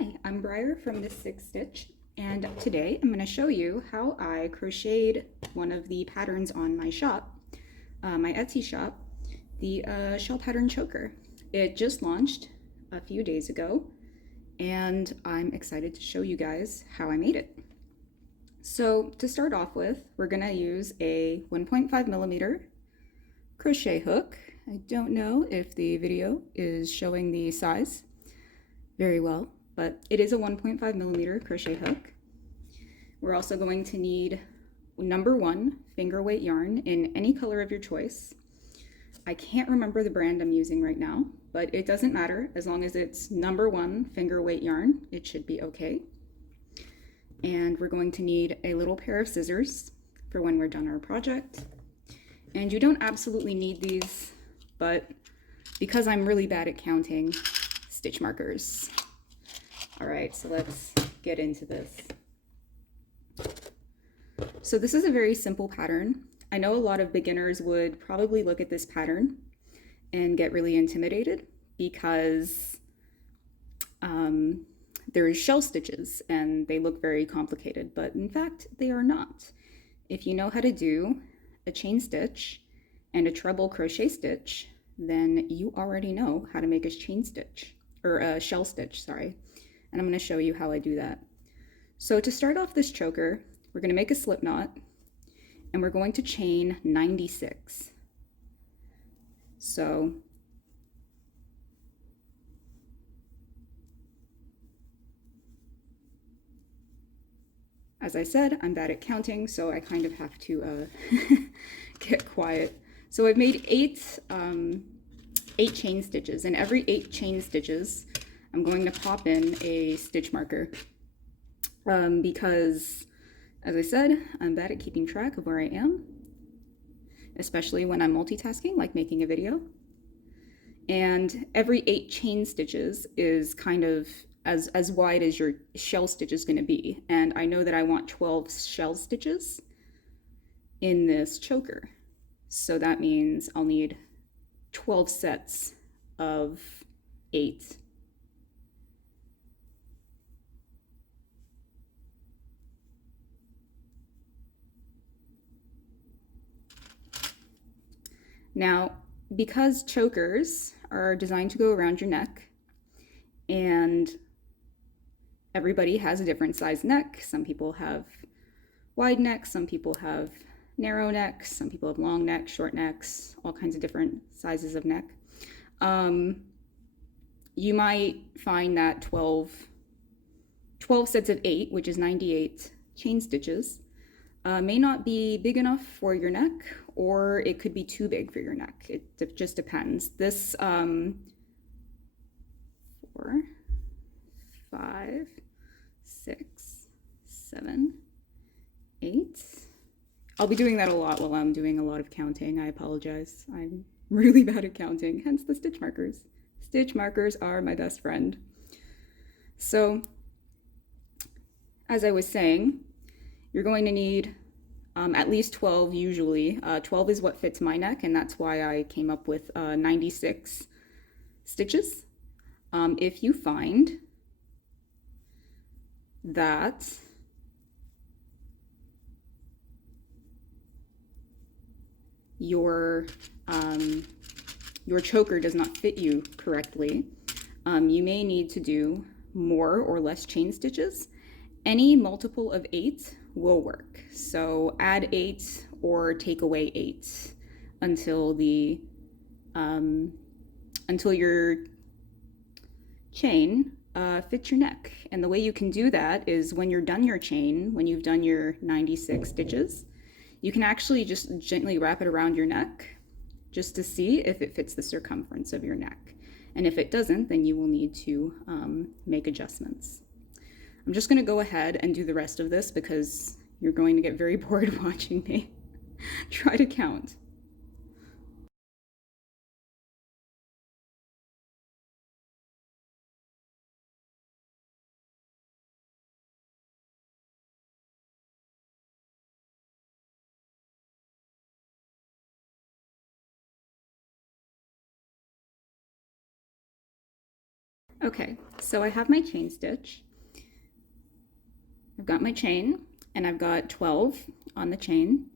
Hi, I'm Briar from the Six Stitch, and today I'm going to show you how I crocheted one of the patterns on my shop, my Etsy shop, the shell pattern choker. It just launched a few days ago, and I'm excited to show you guys how I made it. So to start off with, we're going to use a 1.5 millimeter crochet hook. I don't know if the video is showing the size very well, but it is a 1.5 millimeter crochet hook. We're also going to need number 1 finger weight yarn in any color of your choice. I can't remember the brand I'm using right now, but it doesn't matter. As long as it's number 1 finger weight yarn, it should be okay. And we're going to need a little pair of scissors for when we're done our project. And you don't absolutely need these, but because I'm really bad at counting, stitch markers. All right, so let's get into this. So this is a very simple pattern. I know a lot of beginners would probably look at this pattern and get really intimidated because there's shell stitches and they look very complicated, but in fact they are not. If you know how to do a chain stitch and a treble crochet stitch, then you already know how to make a chain stitch, or a shell stitch, sorry. And I'm going to show you how I do that. So to start off this choker, we're going to make a slip knot and we're going to chain 96. So as I said, I'm bad at counting, so I kind of have to get quiet. So I've made eight chain stitches, and every 8 chain stitches I'm going to pop in a stitch marker because, as I said, I'm bad at keeping track of where I am, especially when I'm multitasking, like making a video. And every 8 chain stitches is kind of as wide as your shell stitch is going to be. And I know that I want 12 shell stitches in this choker. So that means I'll need 12 sets of 8. Now, because chokers are designed to go around your neck, and everybody has a different size neck. Some people have wide necks, some people have narrow necks, some people have long necks, short necks, all kinds of different sizes of neck. You might find that 12 sets of 8, which is 98 chain stitches, may not be big enough for your neck, or it could be too big for your neck. It just depends. This 4, 5, 6, 7, 8. I'll be doing that a lot while I'm doing a lot of counting. I apologize. I'm really bad at counting, hence the stitch markers. Stitch markers are my best friend. So, as I was saying, you're going to need at least 12 usually. 12 is what fits my neck, and that's why I came up with 96 stitches. If you find that your choker does not fit you correctly, you may need to do more or less chain stitches. Any multiple of 8 will work. So add 8 or take away 8 until the until your chain fits your neck. And the way you can do that is when you're done your chain, when you've done your 96 stitches, you can actually just gently wrap it around your neck just to see if it fits the circumference of your neck. And if it doesn't, then you will need to make adjustments. I'm just going to go ahead and do the rest of this because you're going to get very bored watching me try to count. Okay, so I have my chain stitch. I've got my chain and I've got 12 on the chain.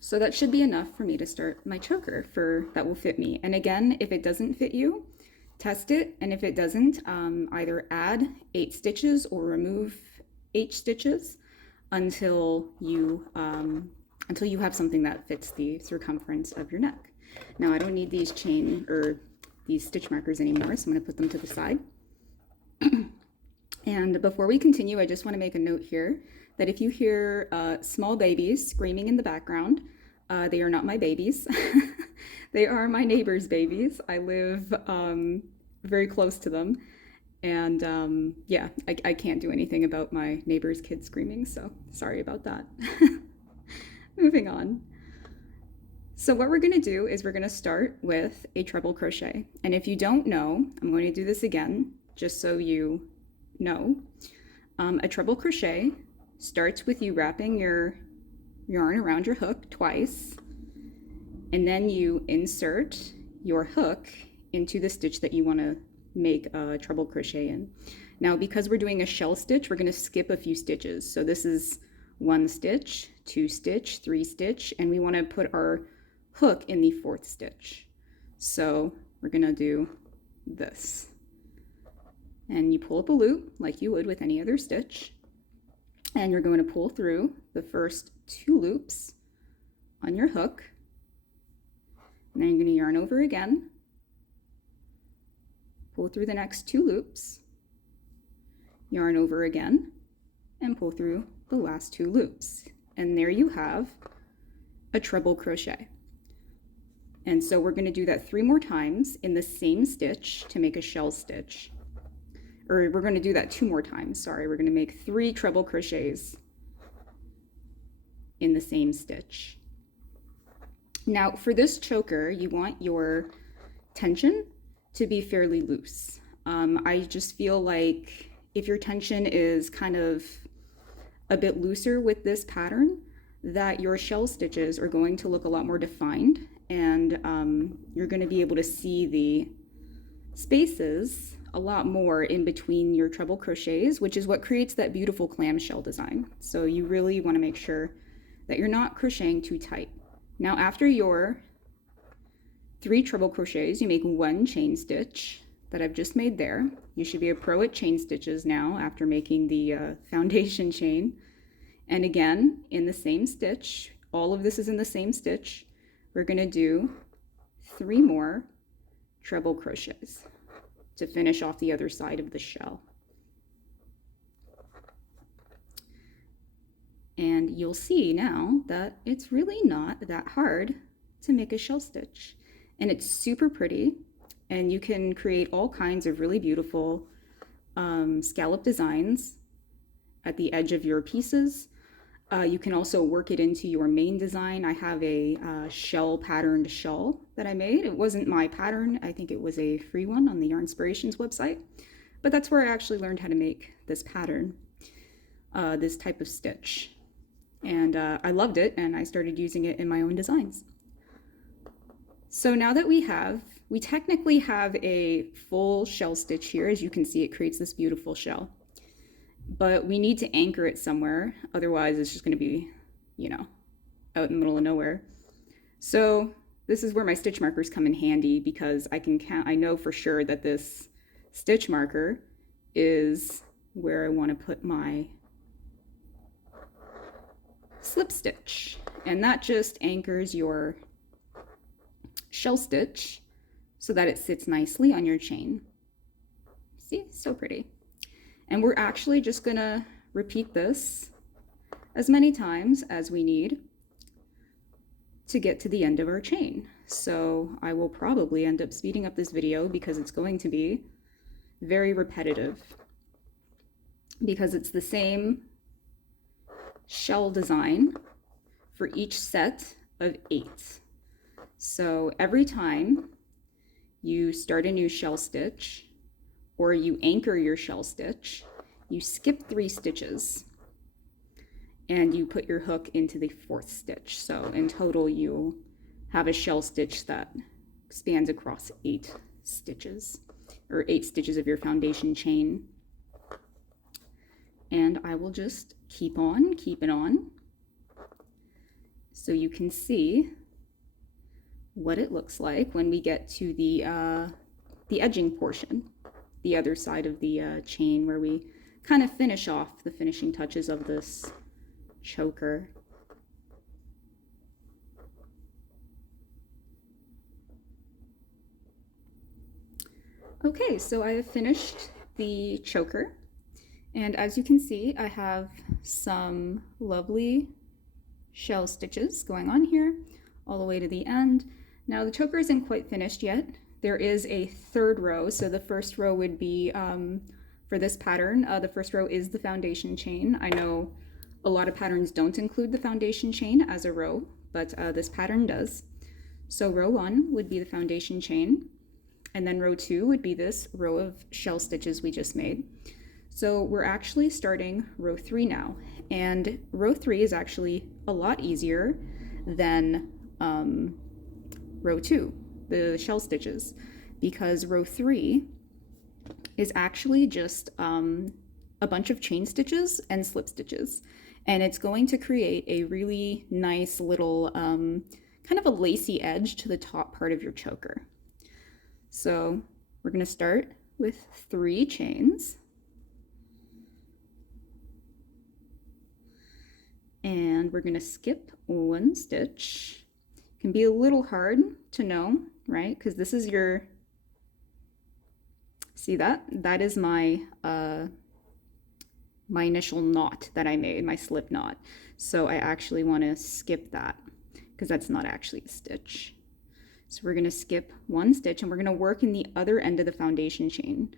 So that should be enough for me to start my choker that will fit me. And again, if it doesn't fit you, test it. And if it doesn't, either add 8 stitches or remove 8 stitches until you have something that fits the circumference of your neck. Now I don't need these these stitch markers anymore, so I'm going to put them to the side. And before we continue, I just want to make a note here that if you hear small babies screaming in the background, they are not my babies. They are my neighbor's babies. I live very close to them. And yeah, I can't do anything about my neighbor's kids screaming, so sorry about that. Moving on. So what we're going to do is we're going to start with a treble crochet. And if you don't know, I'm going to do this again, just so you know. A treble crochet starts with you wrapping your yarn around your hook twice, and then you insert your hook into the stitch that you want to make a treble crochet in. Now, because we're doing a shell stitch, we're going to skip a few stitches. So this is 1 stitch, 2 stitch, 3 stitch, and we want to put our hook in the 4th stitch. So we're going to do this. And you pull up a loop like you would with any other stitch, and you're going to pull through the first 2 loops on your hook, and then you're going to yarn over again, pull through the next 2 loops, yarn over again, and pull through the last 2 loops. And there you have a treble crochet. And so we're going to do that 3 more times in the same stitch to make a shell stitch. Or we're going to do that 2 more times, sorry. We're going to make 3 treble crochets in the same stitch. Now for this choker, you want your tension to be fairly loose. I just feel like if your tension is kind of a bit looser with this pattern, that your shell stitches are going to look a lot more defined, and you're going to be able to see the spaces a lot more in between your treble crochets, which is what creates that beautiful clamshell design. So you really want to make sure that you're not crocheting too tight. Now after your 3 treble crochets, you make 1 chain stitch that I've just made there. You should be a pro at chain stitches now after making the foundation chain. And again, in the same stitch, all of this is in the same stitch, we're going to do 3 more treble crochets to finish off the other side of the shell. And you'll see now that it's really not that hard to make a shell stitch. And it's super pretty, and you can create all kinds of really beautiful scallop designs at the edge of your pieces. You can also work it into your main design. I have a shell patterned shawl that I made. It wasn't my pattern. I think it was a free one on the Yarnspirations website, but that's where I actually learned how to make this pattern, this type of stitch. And I loved it, and I started using it in my own designs. So now that we technically have a full shell stitch here. As you can see, it creates this beautiful shell. But we need to anchor it somewhere, otherwise it's just going to be, you know, out in the middle of nowhere. So this is where my stitch markers come in handy, because I know for sure that this stitch marker is where I want to put my slip stitch, and that just anchors your shell stitch so that it sits nicely on your chain. See, so pretty. And we're actually just gonna repeat this as many times as we need to get to the end of our chain. So I will probably end up speeding up this video because it's going to be very repetitive, because it's the same shell design for each set of 8. So every time you start a new shell stitch, or you anchor your shell stitch, you skip 3 stitches and you put your hook into the 4th stitch. So in total, you'll have a shell stitch that spans across 8 stitches. or 8 stitches of your foundation chain. And I will just keep on keeping on so you can see what it looks like when we get to the edging portion, the other side of the chain, where we kind of finish off the finishing touches of this choker. Okay, so I have finished the choker, and as you can see, I have some lovely shell stitches going on here all the way to the end. Now the choker isn't quite finished yet. There is a third row, so the first row would be, for this pattern, the first row is the foundation chain. I know a lot of patterns don't include the foundation chain as a row, but this pattern does. So row 1 would be the foundation chain, and then row 2 would be this row of shell stitches we just made. So we're actually starting row 3 now, and row 3 is actually a lot easier than row 2, the shell stitches, because row 3 is actually just a bunch of chain stitches and slip stitches, and it's going to create a really nice little kind of a lacy edge to the top part of your choker. So we're going to start with 3 chains, and we're going to skip 1 stitch. It can be a little hard to know, right? Because this is your, see that? That is my my initial knot that I made, my slip knot. So I actually want to skip that because that's not actually a stitch. So we're going to skip 1 stitch, and we're going to work in the other end of the foundation chain.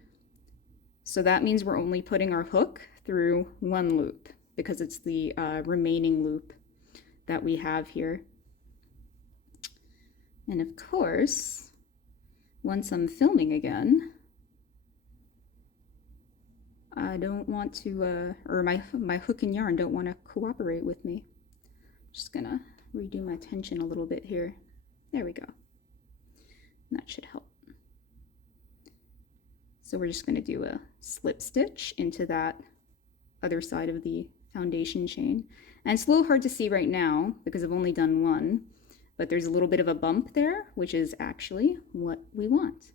So that means we're only putting our hook through 1 loop, because it's the remaining loop that we have here. And of course, once I'm filming again, I don't want to, or my hook and yarn don't want to cooperate with me. Just gonna redo my tension a little bit here. There we go. That should help. So we're just going to do a slip stitch into that other side of the foundation chain. And it's a little hard to see right now because I've only done 1, but there's a little bit of a bump there, which is actually what we want.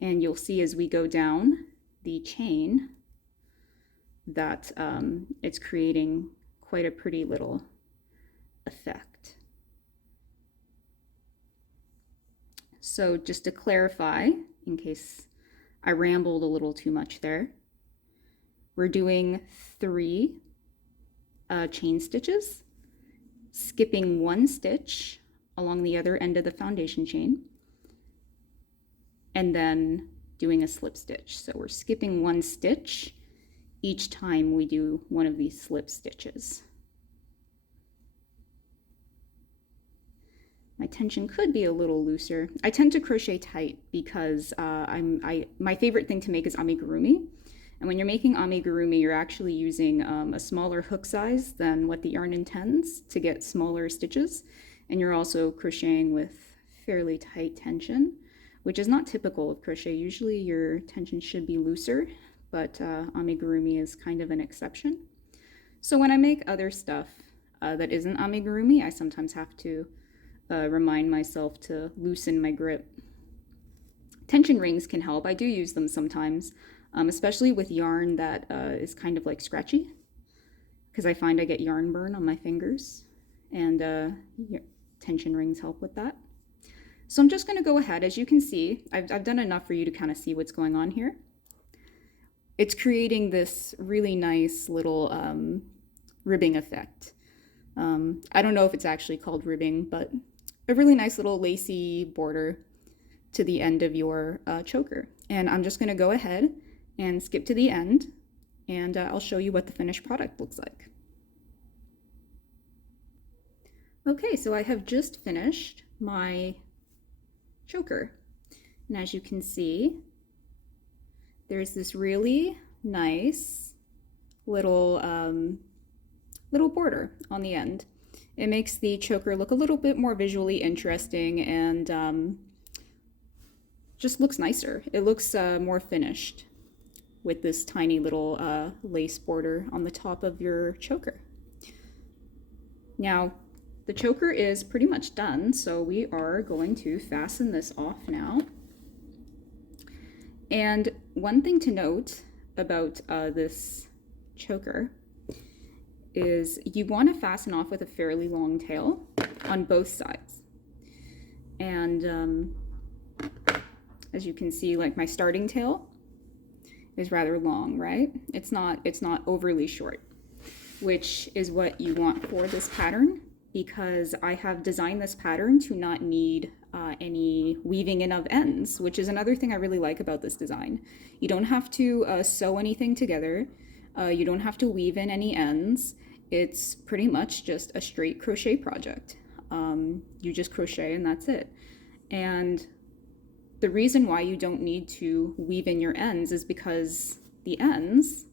And you'll see as we go down the chain that it's creating quite a pretty little effect. So just to clarify, in case I rambled a little too much there, we're doing 3 chain stitches, skipping 1 stitch along the other end of the foundation chain, and then doing a slip stitch. So we're skipping 1 stitch each time we do one of these slip stitches. My tension could be a little looser. I tend to crochet tight because my favorite thing to make is amigurumi. And when you're making amigurumi, you're actually using a smaller hook size than what the yarn intends to get smaller stitches. And you're also crocheting with fairly tight tension, which is not typical of crochet. Usually your tension should be looser, but amigurumi is kind of an exception. So when I make other stuff that isn't amigurumi, I sometimes have to remind myself to loosen my grip. Tension rings can help. I do use them sometimes, especially with yarn that is kind of like scratchy, because I find I get yarn burn on my fingers, and tension rings help with that. So I'm just going to go ahead. As you can see, I've done enough for you to kind of see what's going on here. It's creating this really nice little ribbing effect. I don't know if it's actually called ribbing, but a really nice little lacy border to the end of your choker. And I'm just going to go ahead and skip to the end, and I'll show you what the finished product looks like. Okay, so I have just finished my choker, and as you can see, there's this really nice little little border on the end. It makes the choker look a little bit more visually interesting and just looks nicer. It looks more finished with this tiny little lace border on the top of your choker. Now, the choker is pretty much done, so we are going to fasten this off now. And one thing to note about this choker is you want to fasten off with a fairly long tail on both sides. And as you can see, like my starting tail is rather long, right? It's not overly short, which is what you want for this pattern, because I have designed this pattern to not need any weaving in of ends, which is another thing I really like about this design. You don't have to sew anything together. You don't have to weave in any ends. It's pretty much just a straight crochet project. You just crochet and that's it. And the reason why you don't need to weave in your ends is because the ends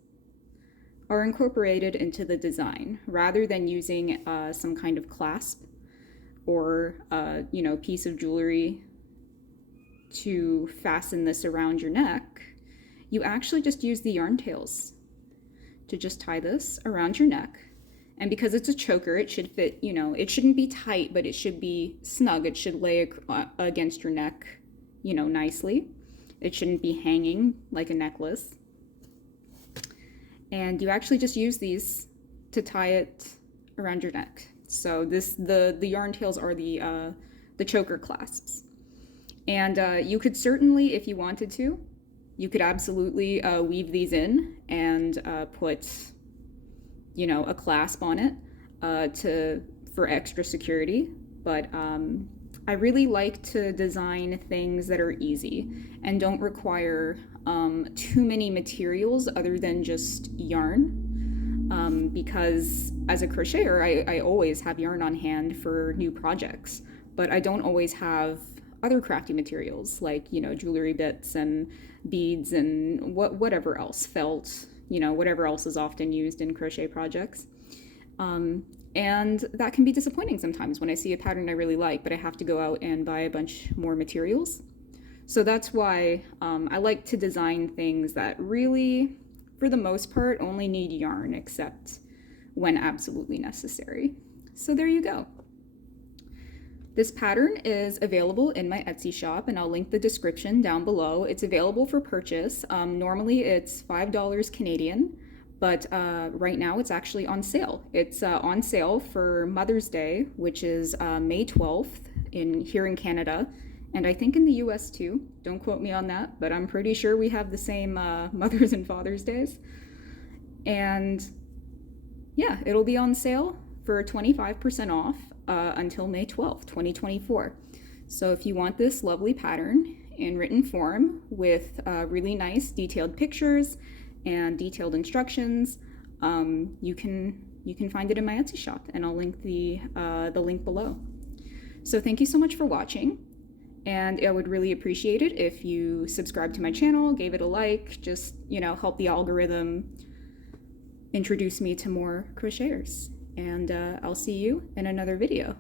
are incorporated into the design rather than using some kind of clasp or piece of jewelry to fasten this around your neck. You actually just use the yarn tails to just tie this around your neck. And because it's a choker, it should fit, it shouldn't be tight, but it should be snug. It should lay against your neck, nicely. It shouldn't be hanging like a necklace. And you actually just use these to tie it around your neck. So the yarn tails are the choker clasps. And you could certainly, if you wanted to, you could absolutely weave these in and put, a clasp on it for extra security. But I really like to design things that are easy and don't require too many materials other than just yarn. Because as a crocheter, I always have yarn on hand for new projects, but I don't always have other crafty materials like, jewelry bits and beads and whatever else, felt, whatever else is often used in crochet projects. And that can be disappointing sometimes when I see a pattern I really like, but I have to go out and buy a bunch more materials. So that's why I like to design things that really, for the most part, only need yarn except when absolutely necessary. So there you go. This pattern is available in my Etsy shop, and I'll link the description down below. It's available for purchase. Normally it's $5 Canadian, but right now it's actually on sale. It's on sale for Mother's Day, which is May 12th here in Canada, and I think in the US too. Don't quote me on that, but I'm pretty sure we have the same Mother's and Father's Days. And yeah, it'll be on sale for 25% off until May 12th, 2024. So if you want this lovely pattern in written form with really nice detailed pictures and detailed instructions, you can find it in my Etsy shop, and I'll link the link below. So thank you so much for watching, and I would really appreciate it if you subscribe to my channel, gave it a like, just help the algorithm introduce me to more crocheters. And I'll see you in another video.